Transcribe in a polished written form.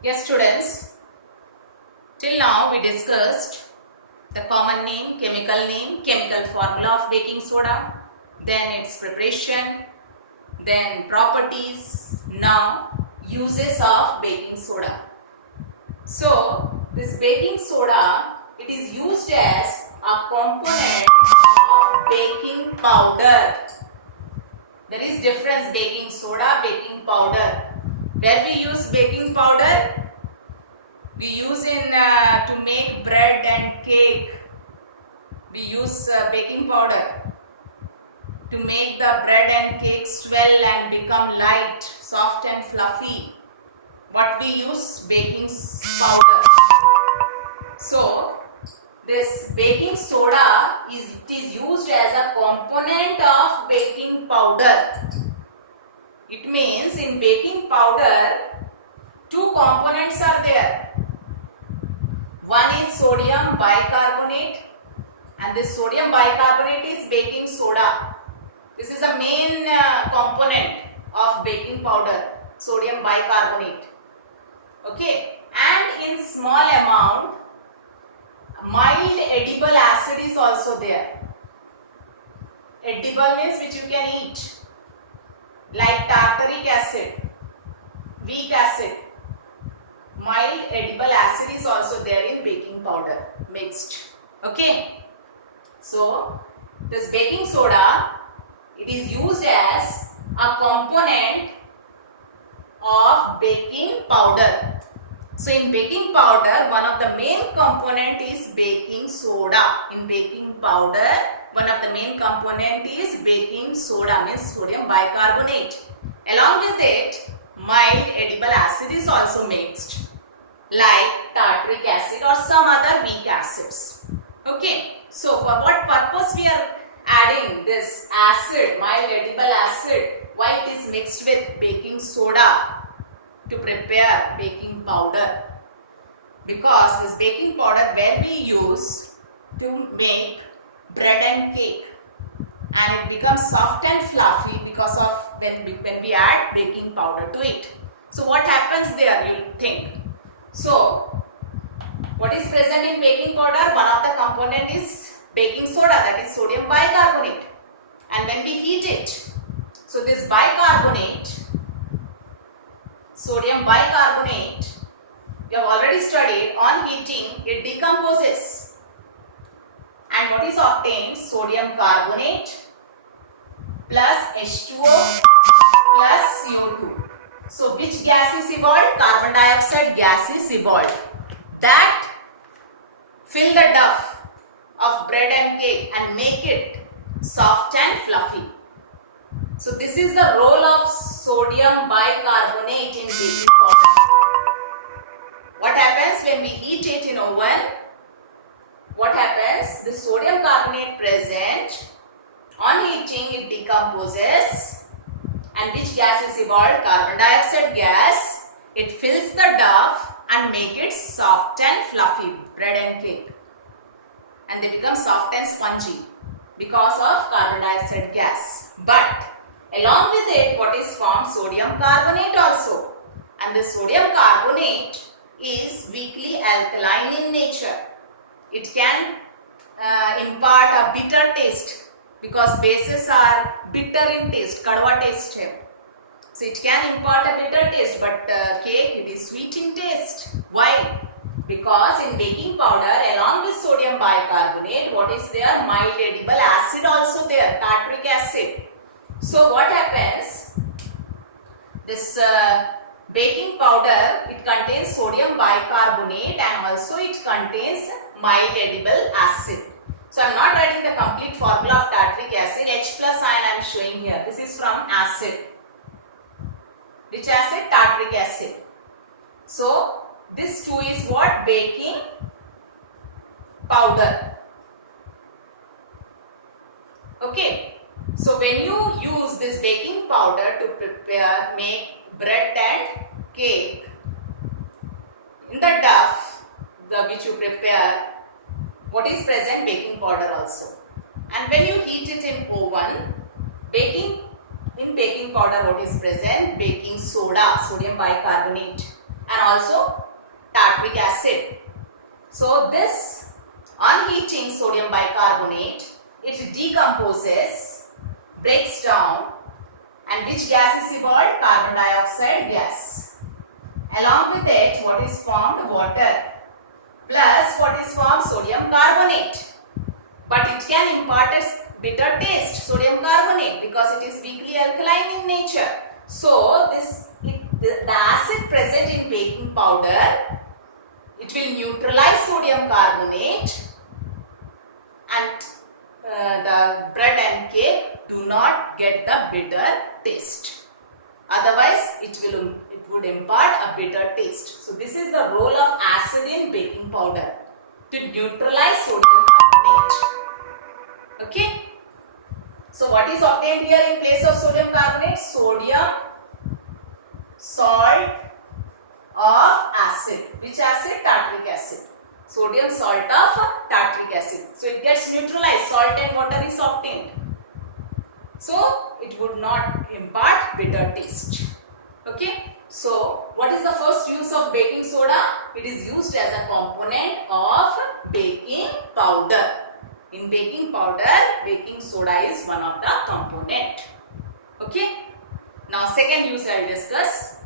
Yes, students, till now we discussed the common name, chemical formula of baking soda, then its preparation, then properties, now uses of baking soda. So, this baking soda, it is used as a component of baking powder. There is difference baking soda, baking powder. Where we use baking powder? We use to make bread and cake. We use baking powder to make the bread and cake swell and become light, soft and fluffy. What we use? Baking powder. So, this baking soda is used as a component of baking powder. It means in baking powder, two components are there. One is sodium bicarbonate, and this sodium bicarbonate is baking soda. This is a main component of baking powder, sodium bicarbonate. Okay, and in small amount, mild edible acid is also there. Edible means which you can eat, like tartaric acid, weak acid. Mild edible acid is also there in baking powder mixed. Okay, so this baking soda, it is used as a component of baking powder. So in baking powder, one of the main component is baking soda. In baking powder, one of the main component is baking soda, means sodium bicarbonate. Along with it, mild edible acid is also mixed, like tartaric acid or some other weak acids. Okay, so for what purpose we are adding this acid, mild edible acid? Why it is mixed with baking soda? To prepare baking powder, because this baking powder where we use to make bread and cake, and it becomes soft and fluffy because of when we add baking powder to it. So what happens there, you think? So what is present in baking powder? One of the component is baking soda, that is sodium bicarbonate, and when we heat it, so this bicarbonate, sodium bicarbonate, we have already studied, on heating it decomposes, and what is obtained? Sodium carbonate plus H2O plus CO2. So which gas is evolved? Carbon dioxide gas is evolved, that fill the dough of bread and cake and make it soft and fluffy. So this is the role of sodium bicarbonate in baking powder. What happens when we heat it in oven? What happens? The sodium carbonate present, on heating it decomposes, and which gas is evolved? Carbon dioxide gas. It fills the dough and make it soft and fluffy, bread and cake, and they become soft and spongy because of carbon dioxide gas. But along with it, what is formed? Sodium carbonate also, and the sodium carbonate is weakly alkaline in nature. It can impart a bitter taste, because bases are bitter in taste, kadwa taste hai. So it can impart a bitter taste, but cake, it is sweet in taste. Why? Because in baking powder, along with sodium bicarbonate, what is there? Mild edible acid also there, tartaric acid. So what happens? This baking powder, it contains sodium bicarbonate and also it contains mild edible acid. So I am not writing the complete formula of tartaric acid. H plus ion I am showing here. This is from acid. Which acid? Tartaric acid. So this too is what? Baking powder. Okay. So when you use this baking powder to make bread and cake, in the dough which you prepare, what is present? Baking powder also. And when you heat it in oven, in baking powder what is present? Baking soda, sodium bicarbonate. and also tartaric acid. So this, on heating sodium bicarbonate, it decomposes, breaks down, and which gas is evolved? Carbon dioxide gas. Along with it, what is formed? Water. Plus what is formed? Sodium carbonate. But it can impart a bitter taste, sodium carbonate, because it is weakly alkaline in nature. So the acid present in baking powder, it will neutralize sodium carbonate, and the bread and cake do not get the bitter taste. Otherwise, it would impart a bitter taste. So this is the role of acid in baking powder, to neutralize sodium carbonate. Okay. So what is obtained here in place of sodium carbonate? Sodium salt of acid. Which acid? Tartaric acid. Sodium salt of tartaric acid. So it gets neutralized. Salt and water is obtained. So it would not impart bitter taste. Okay. So what is the first use of baking soda? It is used as a component of baking powder. In baking powder, baking soda is one of the component. Okay. Now second use I will discuss.